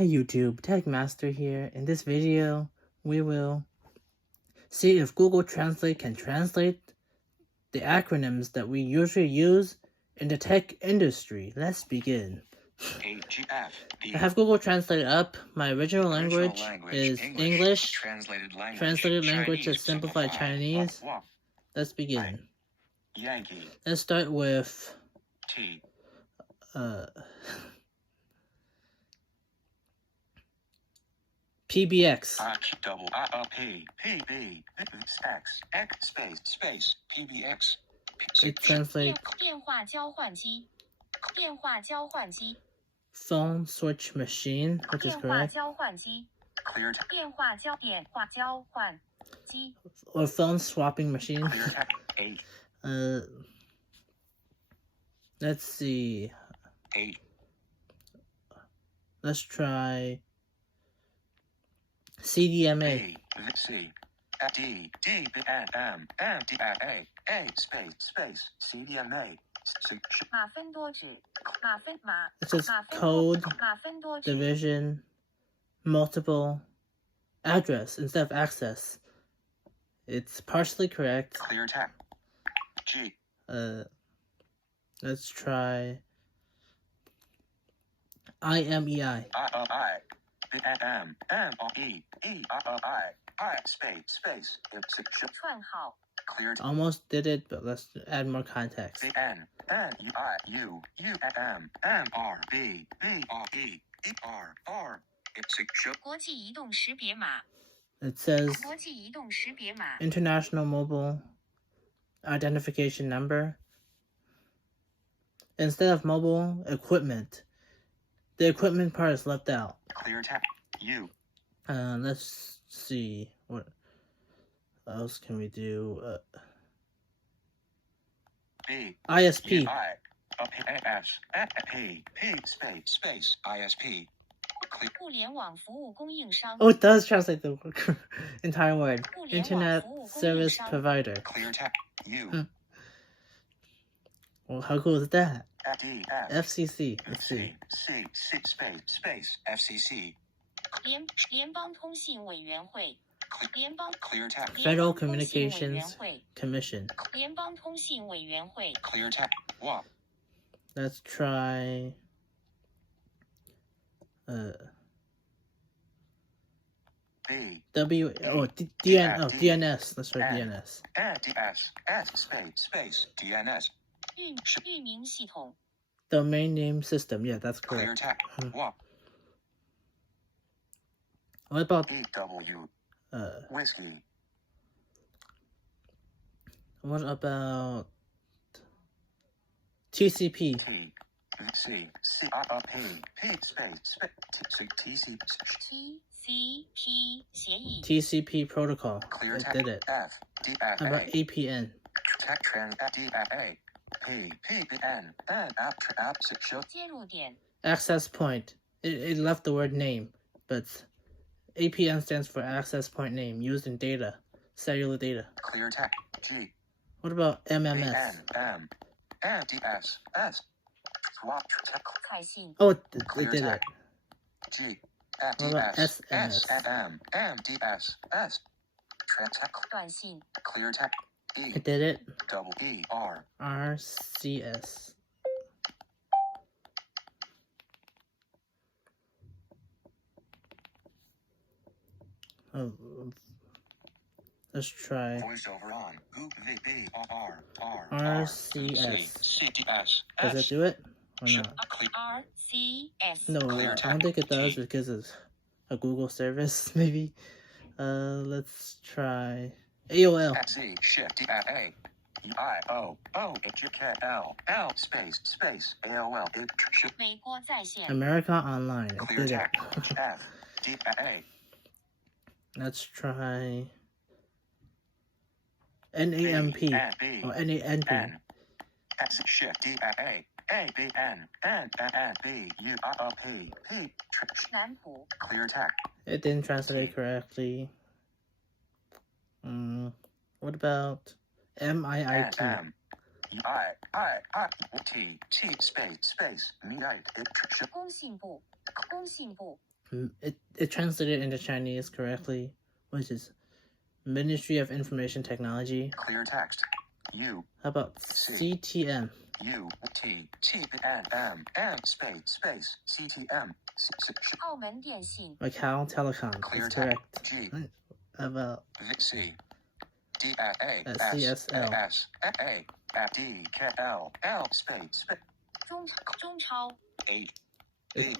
Hi YouTube, Tech Master here. In this video, we will see if Google Translate can translate the acronyms that we usually use in the tech industry. Let's begin. I have Google Translate up. My original language is English. Translated language is simplified Chinese. Let's begin. Let's start with PBX. PBX. It translates phone switch machine, which is correct. Or phone swapping machine. Let's see. Let's try CDMA. CDMA. It says code, division, multiple, address instead of access. It's partially correct. Clear tap. G. Let's try IMEI. Clear. Almost did it, but let's add more context. It says International Mobile Identification Number. Instead of mobile equipment, the equipment part is left out. Clear tap. U. Let's see what else can we do. ISP. Space ISP. Oh, it does translate the entire word. Internet Service Provider. Clear tap. U. Well, how cool is that? FCC. Let's see. Space FCC. Clear tap. Federal Communications Commission. Clear tap. WAP. Let's try DNS. Let's try DNS. Space DNS. Domain name system. Yeah, that's Clear correct. tap. WAP. What about EW. Whiskey. what about TCP? T. C. C. P. Space. TCP. TCP protocol. Clear It tap. did it. F. How about APN? Tech trend. DFA. P. N. App. Access point. It left the word name, but APN stands for access point name used in data, cellular data. Clear tap. G. What about MMS? M. DS. S. Swap. Oh, it did it. G. What about SMS? DS. S. Clear tap. E. It did it. Double E. R. RCS. Oh, let's try Voiceover on. RCS. CDS. Does it do it or not? RCS. No, I don't think it does because it's a Google service. Maybe. Let's try AOL. Z. Shift. A. I. O. L. L. Space. AOL. America Online. It Clear did it. tap. F. D. A. Let's try NAMP or NANP. X. Shift. D. A. B. N. B. U. P. P. Clear tap. It didn't translate correctly. What about MIIT? M. T. Space. it translated into Chinese correctly, which is Ministry of Information Technology. Clear text. U. How about CTM? U. T. T. N. M. N. Space. CTM.澳门电信 Macau Telecom. Clear That's correct. G. Right. How about C. D. A. S. CSL? S. A. D. K. L. L. Space. 中超 H.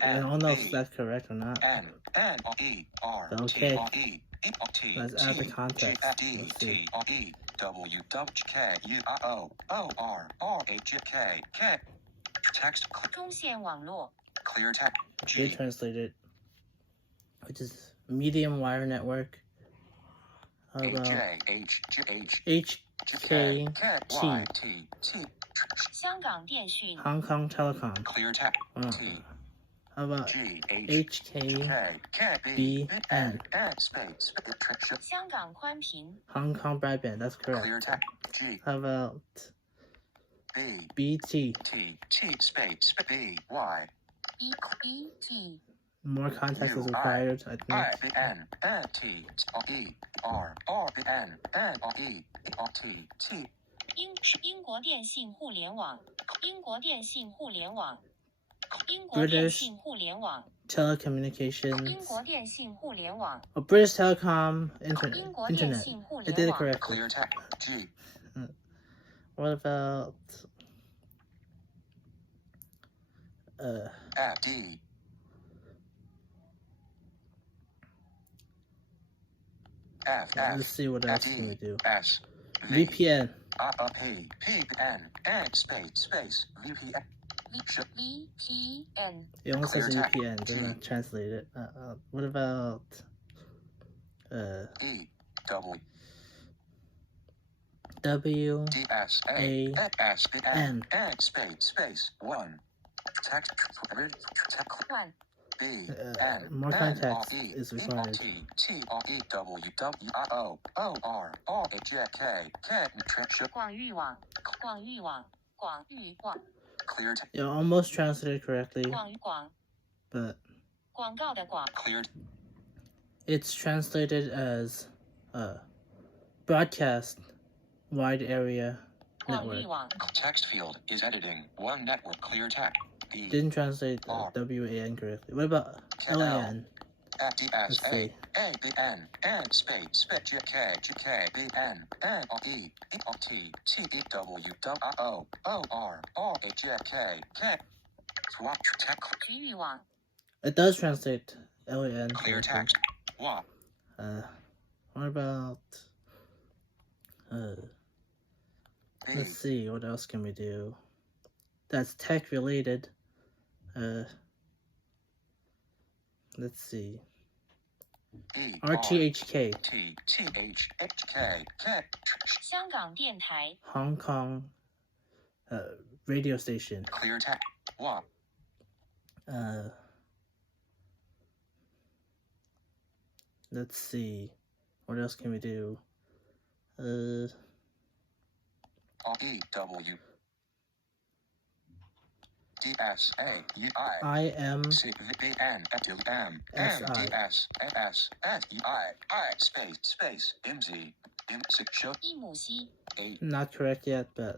I don't know if that's correct or not. N. N. E. R. Okay. T. E. T. Let's add the context. D. Let's see. T. E. W. K. U. O. O. R. R. H. K. K. Text. 中线网络 Clear text. Good G. translated, which is medium wire network. How H. about J. H. J. H. HKT? Y. T. T. 香港电讯 Hong Kong Telecom. Clear text. T. How about G. H. HK? K. B. N. N. Space. 香港宽频 Hong Kong Broadband. That's correct. Clear text. G. How about B. BT? T. T. Space. B. Y. G More context is required, I I. think. N. N. T. E. R. R. N. N. E. T. T. 英国电信互联网英国电信互联网英国电信互联网 Telecommunications. 英国电信互联网 Oh, British Telecom Internet. 英国电信互 I 联 did it 网 correctly. Clear text. G. What about F. D. F. let's F. see what else can we do. S. VPN. P. P. N. N. Space. VPN. VPN It only says Clear text. VPN, does not translate it. What about E. W. W D. S. A S. N? N. Space. 1. Text. 1 B. N. More context E. is required. T. T. E. W. W. O. O. R. R. H. K. K. 广域网广域网 Clear text. You almost translated correctly, 广 but 广告的广 Clear. it's translated as broadcast wide area 广域 network. 网 Text field is editing. One network. Clear text. E. Didn't translate WAN correctly. What about LAN? F. D. S. Let's A. see. A. B. N. N. Space. G. K. G. K. B. N. N. E. T. T. E. W. W. O. O. R. R. H. K. K. Swap text. 局域网 It does translate LAN Clear correctly. text. What? What about B. let's see, what else can we do that's tech related? Let's see. E. RTHK, T. T. H. H. K. K. 香港电台 Hong Kong radio station. Clear text. What? Let's see, what else can we do? E. W. D. S. A. U. I. IM C. V. N. F. M. S. M. I. D. S. S. F. E. I. Space. M. Z. M. Six. Show. 伊姆西 A. not correct yet, but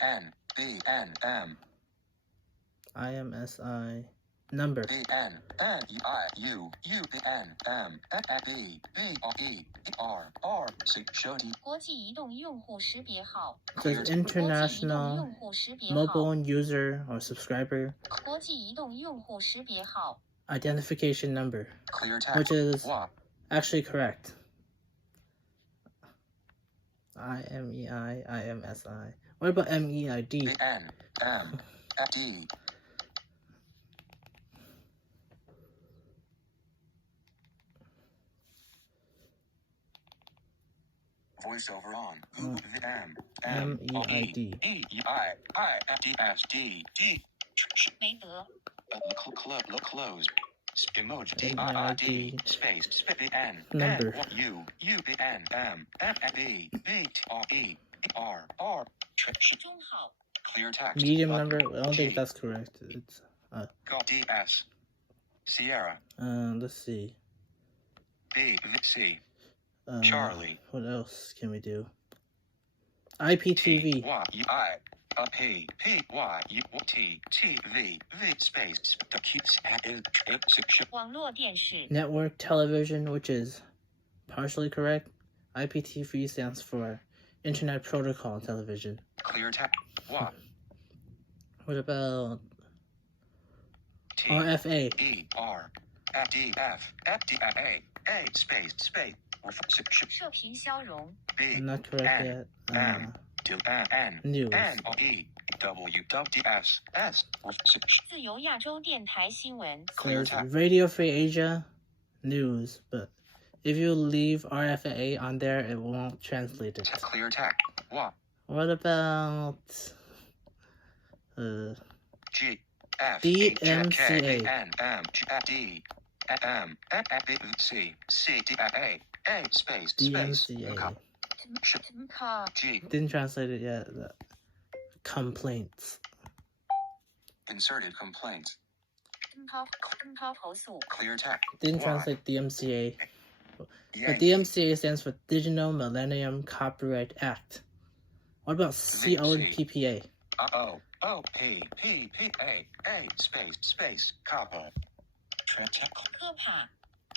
N. B. N. M. IMSI number. B. N. N. E. I. U. U. B. N. M. N. B. B. R. E. R. R. Six. Show D. 国际移动用户识别号 It says 国际移动 international 用户识别号 mobile user or subscriber 国际移动用户识别号 identification number, Clear text. which is What? actually correct. IMEI, IMSI. What about MEID? B. N. M. F. D. Voiceover on. Google M. M. MEID. E. E. I. F. D. S. D. D. 梅德 Close. Emoji. D. I. D. Space. B. N. Number. U. U. B. N. M. M. B. B. T. R. E. R. R. 中号 Clear text. Medium number? I don't think that's correct. It's Go. D. S. Sierra. Let's see. B, C. Charlie. What else can we do? IPTV. Y, I. P, Y, U, T, T, V, space, the keeps at it, 网络电视 Network television, which is partially correct. IPTV stands for Internet Protocol Television. clear tap, Y, What about T, RFA? E, R, F, D, F, F, D, A, space, 射频消融 B, Not correct N, yet. M, N, News. N, E, W, D, S, 自由亚洲电台新闻 clear Says tap, Radio Free Asia News, but if you leave RFA on there, it won't translate it. clear tap, Y, What about G, F, DMCA. H, K, N, M, G, D, M, F, B, C, C, D, A, space, DMCA? G, Didn't translate it yet. Complaints. inserted complaint, 灯泡投诉 clear tap, Didn't Y, translate DMCA. But Yankee, DMCA stands for Digital Millennium Copyright Act. What about COPPA? O, P, A, space, copper, tech, 科帕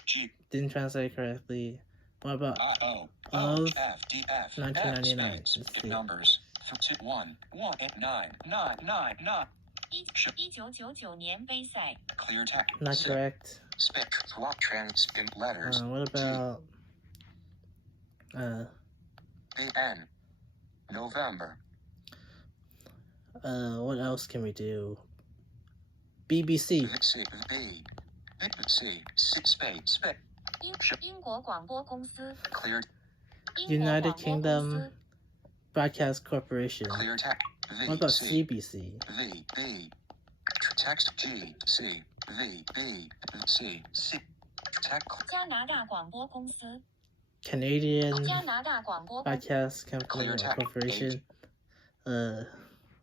G, Didn't translate correctly. What about O, of F, D, F, 1999? space, Let's see. numbers, 1, 9, 9, 1999年杯赛 clear tap, Not correct. spec, swap trans, in letters, What about BN, November, what else can we do? BBC. C, B, C, space, spec, 英国广播公司 clear, 英国 United 广播公 Kingdom 司 Broadcast Corporation. clear tap, What about C, CBC? V, text G, C, V, B, C, tech, 加拿大广播公司 Canadian 加拿大广播公司 Broadcast Company Clear or tap. Corporation.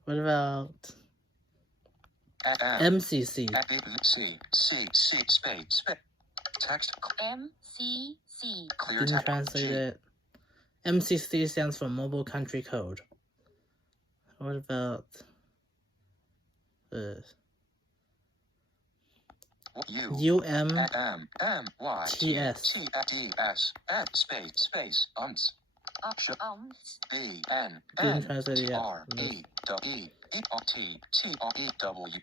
What about M, MCC? C, space, spec, text, MCC clear Didn't tap, translate G, it. MCC stands for Mobile Country Code. What about U, UM M, Y, TS. T, D, S, space, B, N, Didn't translate it yet. R, E, W, E, T, T, R, E, W,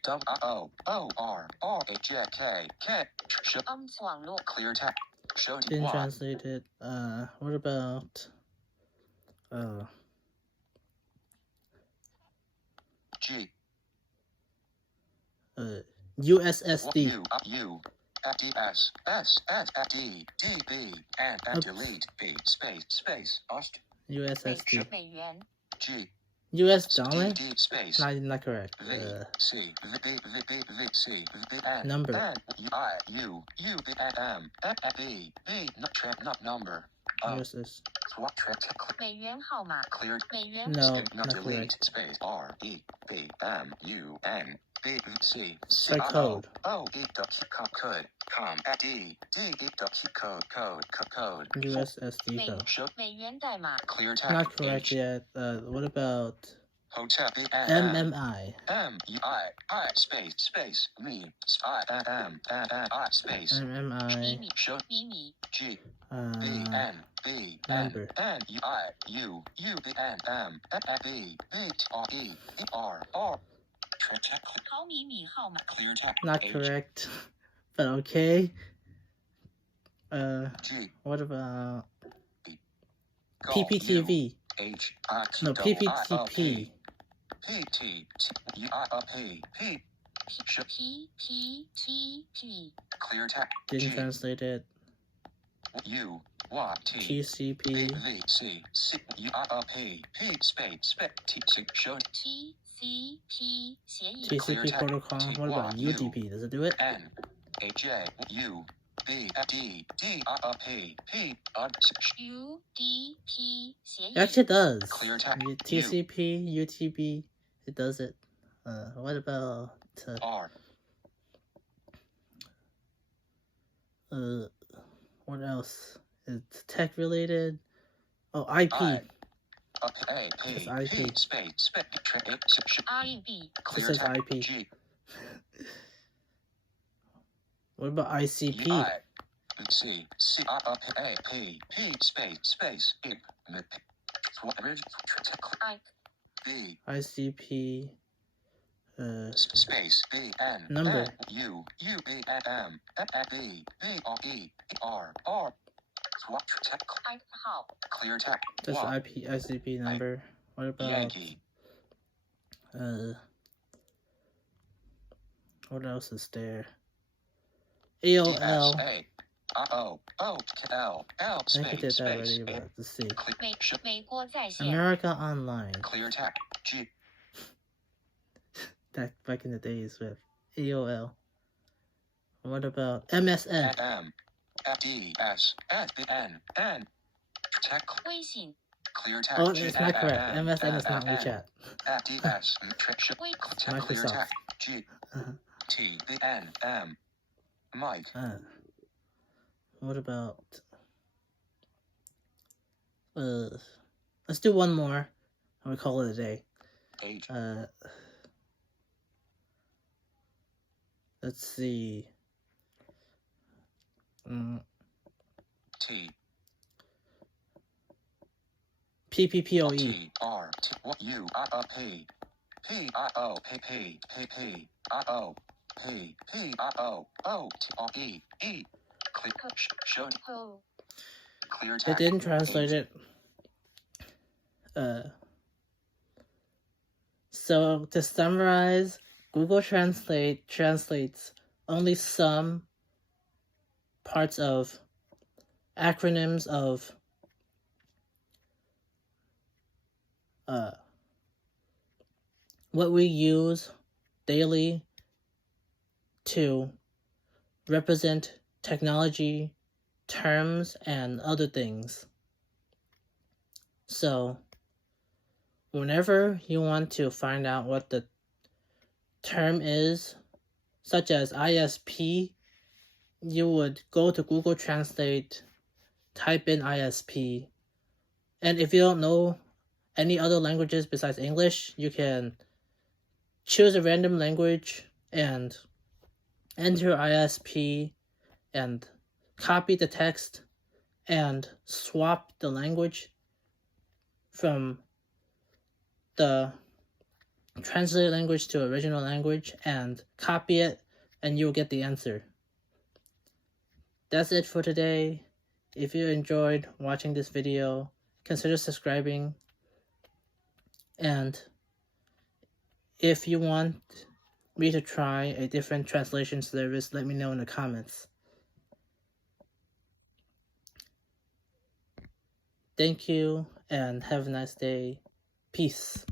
O, R, H, K, OMS 网络 clear tap, show Didn't Y, translate it. What about G, USSD? U, F, D, S, D, B, N, delete, B, space, Ost, 美 USSD. 美元 G, US D, dollar? D, space, Not correct. V, C, V, C, V, N, Number. N, I, U, B, M, F, B, not number, USS. swap track, 美元号码 clear, 美元 No, not not delete, correct. space, R, E, B, M, U, N, B, C, Try code. O, E, could, D, code, USSD 美 code. show, 美元代码 clear tap, Not correct H, yet. What about hotel, B, M, MMI? M, I, space, me, I, M, I, space, MMI. show, 米米 G, B, N, Number. N, I, U, B, N, M, F, B, R, E, R, tech, 毫米米号码 clear tap, Not H, correct. But okay. G, What about golf, PPTV? H, I, No, double I, PPTP. P, T, U, I, P, show, P clear tap, Didn't G, translate it. U, Y, T, TCP. V, C, U, I, P, space, T, show, TCP 协议 TCP protocol. What about UDP? Does it do it? N, H, A, U, B, D, I, P, UDP 协议 Actually, it does. Clear tap. TCP, UTP, it does it. What about R, What else? It's tech related. Oh, IP. It's IP. Space IMEI. It Clear says text. IP. G. What about ICP? I. C. C. A. P. P. Space. I. B. ICP. Space. B. N. Number. N, U. U. B. M. B. B. R. E. R. R. Clear text. That's IP ICP number. What about Yankee. what else is there? AOL. A. O. O. L. L. I think we did Space. that already, Space. but let's see. 美国在线。 America Online. Clear text. G. Back in the days with AOL. What about MSN? M. F. D. S. F. N. N. Tech. 微信。 Clear text. Oh, it's not correct. MSN is not WeChat. F. D. S. Clear Microsoft. text. G. T. B. N. M. Mike. What about let's do one more and we call it a day. H. Let's see. T. PPPoE. T. R. T. U. I. P. P. I. O. P. P. P. P. I. O. P. P. I. O. O. T. R. E. E. Clear. Should. Clear text. It didn't translate it. So to summarize, Google Translate translates only some parts of acronyms of what we use daily to represent technology, terms, and other things. So whenever you want to find out what the term is, such as ISP, you would go to Google Translate, type in ISP, and if you don't know any other languages besides English, you can choose a random language and enter ISP and copy the text and swap the language from the translated language to original language and copy it, and you'll get the answer. That's it for today. If you enjoyed watching this video, consider subscribing. And if you want me to try a different translation service, let me know in the comments. Thank you and have a nice day. Peace.